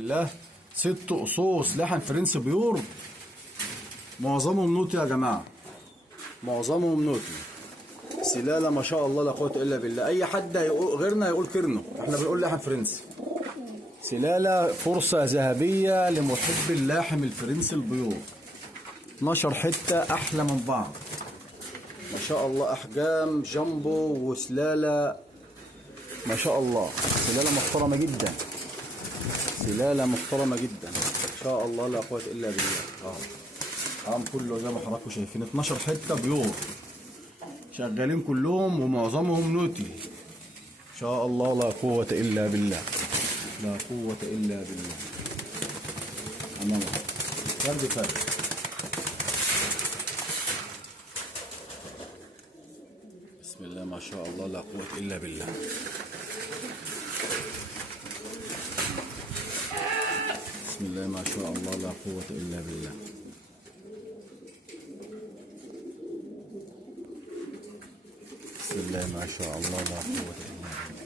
الله. 6 قصوص لحم فرنسي بيور، معظمهم نوتي يا جماعه، معظمهم نوتي. سلاله ما شاء الله لا قوه الا بالله. اي حد غيرنا يقول كرنو، احنا بنقول لحم فرنسي. سلاله فرصه ذهبيه لمحب اللحم الفرنسي البيور. 12 حته احلى من بعض ما شاء الله، احجام جامبو وسلاله ما شاء الله. سلاله محترمه جدا، سلاله محترمه جدا ما شاء الله لا قوه الا بالله. الحرام كله زي ما حضراتكم شايفين، 12 حته بيور شغالين كلهم ومعظمهم نوتي ان شاء الله. لا قوه الا بالله، لا قوه الا بالله. امام فرد فرد. بسم الله ما شاء الله لا قوه الا بالله. بسم الله ما شاء الله لا قوة إلا بالله. بسم الله ما شاء الله لا قوة إلا بالله.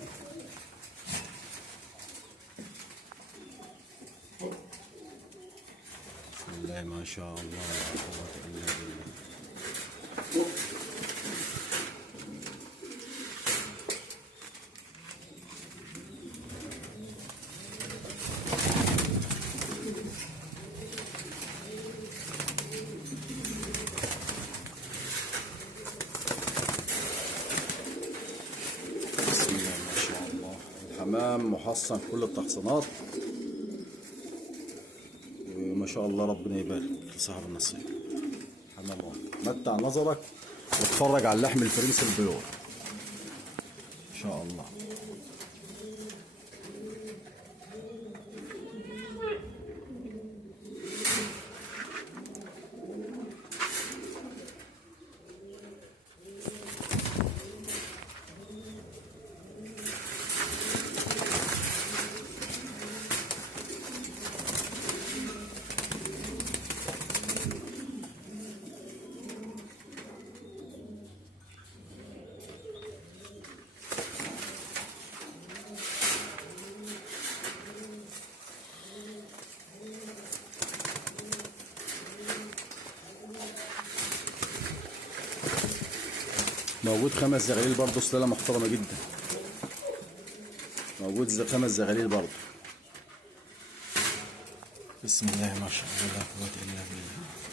بسم الله ما شاء الله لا قوة إلا بالله. بسم الله ما شاء الله. الحمام محصن كل التحصينات وما شاء الله. ربنا يبارك لصاحب النصيب. حمام متع نظرك واتفرج على اللحم الفرنسي البيور ان شاء الله. موجود 5 زغاليل برضه، سلالة محترمة جدا. موجود 5 زغاليل برضه. بسم الله ما شاء الله لا قوة إلا بالله.